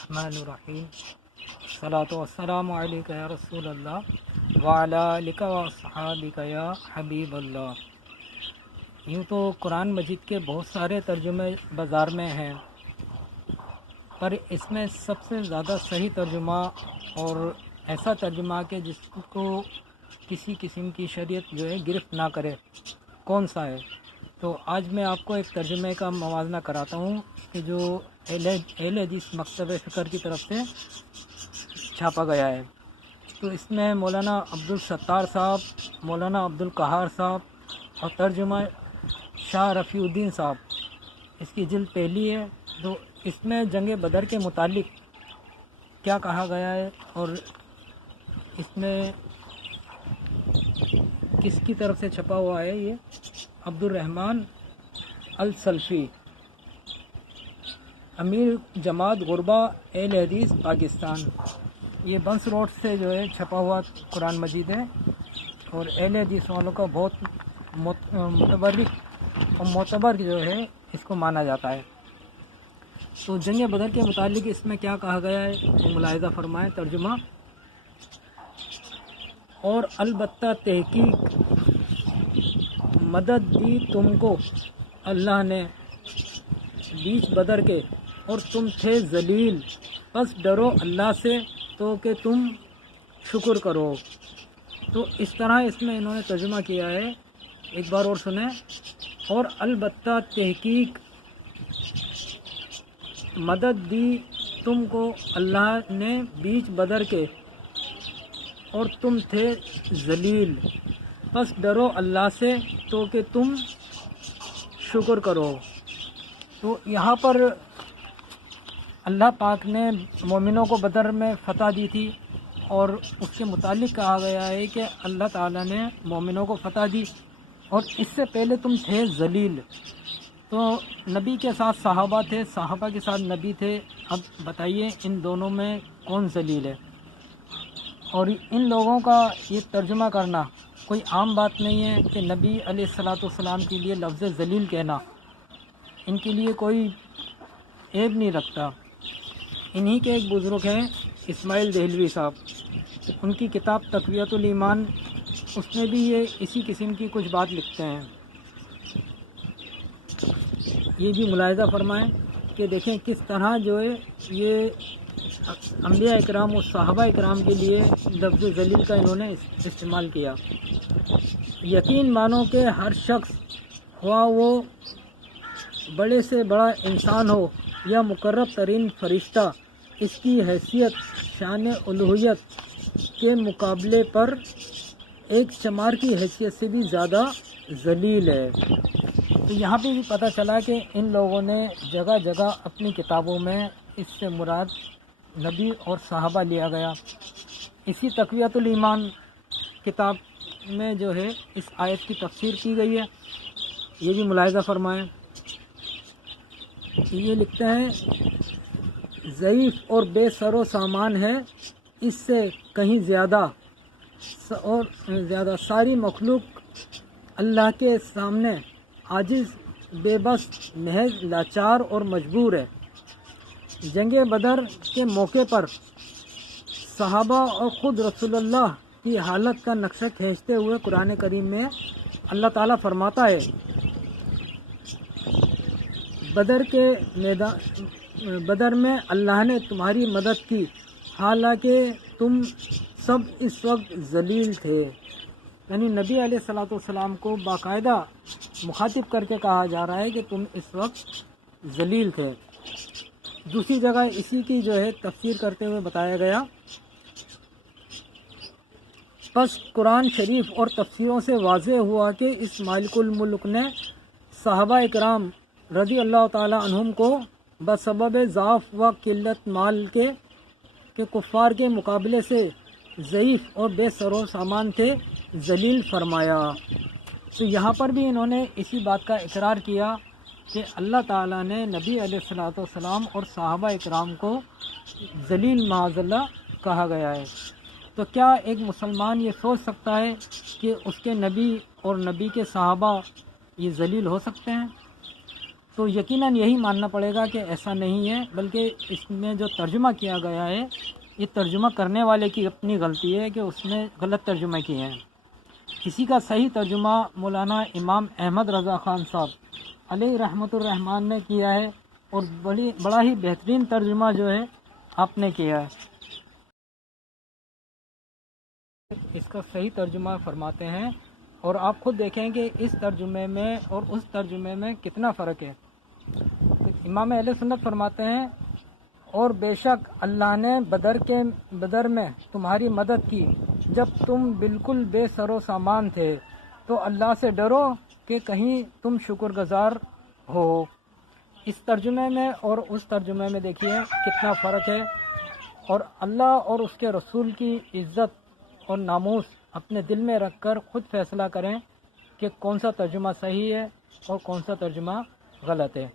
الرحمن الرحیم الصلاۃ والسلام علیک یا رسول اللہ وعلی آلک واصحابک یا حبیب اللہ۔ یوں تو قرآن مجید کے بہت سارے ترجمے بازار میں ہیں، پر اس میں سب سے زیادہ صحیح ترجمہ اور ایسا ترجمہ کہ جس کو کسی قسم کی شریعت جو ہے گرفت نہ کرے، کون سا ہے؟ تو آج میں آپ کو ایک ترجمے کا موازنہ کراتا ہوں کہ جو اہل حدیث مکتب فکر کی طرف سے چھاپا گیا ہے۔ تو اس میں مولانا عبدالستار صاحب، مولانا عبدالقہار صاحب اور ترجمہ شاہ رفیع الدین صاحب، اس کی جلد پہلی ہے۔ تو اس میں جنگ بدر کے متعلق کیا کہا گیا ہے اور اس میں کس کی طرف سے چھپا ہوا ہے، یہ عبد الرحمن السلفی، امیر جماعت غربا اہل حدیث پاکستان، یہ بنس روڈ سے جو ہے چھپا ہوا قرآن مجید ہے اور اہل حدیث والوں کا بہت متبرک اور معتبر جو ہے اس کو مانا جاتا ہے۔ تو جنگ بدر کے متعلق اس میں کیا کہا گیا ہے وہ ملاحظہ فرمائیں۔ ترجمہ: اور البتہ تحقیق مدد دی تم کو اللہ نے بیچ بدر کے، اور تم تھے ذلیل، پس ڈرو اللہ سے تو کہ تم شکر کرو۔ تو اس طرح اس میں انہوں نے ترجمہ کیا ہے، ایک بار اور سنیں۔ اور البتہ تحقیق مدد دی تم کو اللہ نے بیچ بدر کے، اور تم تھے ذلیل، پس ڈرو اللہ سے تو کہ تم شکر کرو۔ تو یہاں پر اللہ پاک نے مومنوں کو بدر میں فتح دی تھی اور اس کے متعلق کہا گیا ہے کہ اللہ تعالیٰ نے مومنوں کو فتح دی، اور اس سے پہلے تم تھے ذلیل۔ تو نبی کے ساتھ صحابہ تھے، صحابہ کے ساتھ نبی تھے، اب بتائیے ان دونوں میں کون ذلیل ہے؟ اور ان لوگوں کا یہ ترجمہ کرنا کوئی عام بات نہیں ہے کہ نبی علیہ الصلاۃ والسلام کے لیے لفظ ذلیل کہنا ان کے لیے کوئی عیب نہیں رکھتا۔ انہی کے ایک بزرگ ہیں اسماعیل دہلوی صاحب، ان کی کتاب تقویۃ الایمان، اس میں بھی یہ اسی قسم کی کچھ بات لکھتے ہیں۔ یہ بھی ملاحظہ فرمائیں کہ دیکھیں کس طرح جو ہے یہ انبیاء اکرام اور صحابہ اکرام کے لیے لفظ ذلیل کا انہوں نے استعمال کیا۔ یقین مانو کہ ہر شخص، خواہ وہ بڑے سے بڑا انسان ہو یا مقرب ترین فرشتہ، اس کی حیثیت شان الوہیت کے مقابلے پر ایک چمار کی حیثیت سے بھی زیادہ ذلیل ہے۔ تو یہاں پہ بھی پتہ چلا کہ ان لوگوں نے جگہ جگہ اپنی کتابوں میں اس سے مراد نبی اور صحابہ لیا گیا۔ اسی تقویۃ الایمان کتاب میں جو ہے اس آیت کی تفسیر کی گئی ہے، یہ بھی ملاحظہ فرمائیں۔ یہ لکھتے ہیں ضعیف اور بے سر و سامان ہے اس سے کہیں زیادہ، اور زیادہ ساری مخلوق اللہ کے سامنے عاجز، بے بس، محض لاچار اور مجبور ہے۔ جنگ بدر کے موقع پر صحابہ اور خود رسول اللہ کی حالت کا نقشہ کھینچتے ہوئے قرآن کریم میں اللہ تعالیٰ فرماتا ہے، بدر میں اللہ نے تمہاری مدد کی حالانکہ تم سب اس وقت ذلیل تھے۔ یعنی نبی علیہ الصلاۃ والسلام کو باقاعدہ مخاطب کر کے کہا جا رہا ہے کہ تم اس وقت ذلیل تھے۔ دوسری جگہ اسی کی جو ہے تفسیر کرتے ہوئے بتایا گیا، پس قرآن شریف اور تفسیروں سے واضح ہوا کہ اس مالک الملک نے صحابہ اکرام رضی اللہ تعالی عنہم کو بسبب ضعف و قلت مال کے کفار کے مقابلے سے ضعیف اور بے سر و سامان تھے، ذلیل فرمایا۔ تو یہاں پر بھی انہوں نے اسی بات کا اقرار کیا کہ اللہ تعالیٰ نے نبی علیہ الصلاۃ والسلام اور صحابہ اکرام کو ذلیل معاذ اللہ کہا گیا ہے۔ تو کیا ایک مسلمان یہ سوچ سکتا ہے کہ اس کے نبی اور نبی کے صحابہ یہ ذلیل ہو سکتے ہیں؟ تو یقیناً یہی ماننا پڑے گا کہ ایسا نہیں ہے، بلکہ اس میں جو ترجمہ کیا گیا ہے یہ ترجمہ کرنے والے کی اپنی غلطی ہے کہ اس نے غلط ترجمہ کیے ہیں۔ اسی کا صحیح ترجمہ مولانا امام احمد رضا خان صاحب علیہ رحمۃ الرحمان نے کیا ہے، اور بڑا ہی بہترین ترجمہ جو ہے آپ نے کیا ہے۔ اس کا صحیح ترجمہ فرماتے ہیں، اور آپ خود دیکھیں کہ اس ترجمے میں اور اس ترجمے میں کتنا فرق ہے۔ امام اہل سنت فرماتے ہیں، اور بے شک اللہ نے بدر میں تمہاری مدد کی جب تم بالکل بے سر و سامان تھے، تو اللہ سے ڈرو کہ کہیں تم شکر گزار ہو۔ اس ترجمے میں اور اس ترجمے میں دیکھیے کتنا فرق ہے، اور اللہ اور اس کے رسول کی عزت اور ناموس اپنے دل میں رکھ کر خود فیصلہ کریں کہ کون سا ترجمہ صحیح ہے اور کون سا ترجمہ غلط ہے۔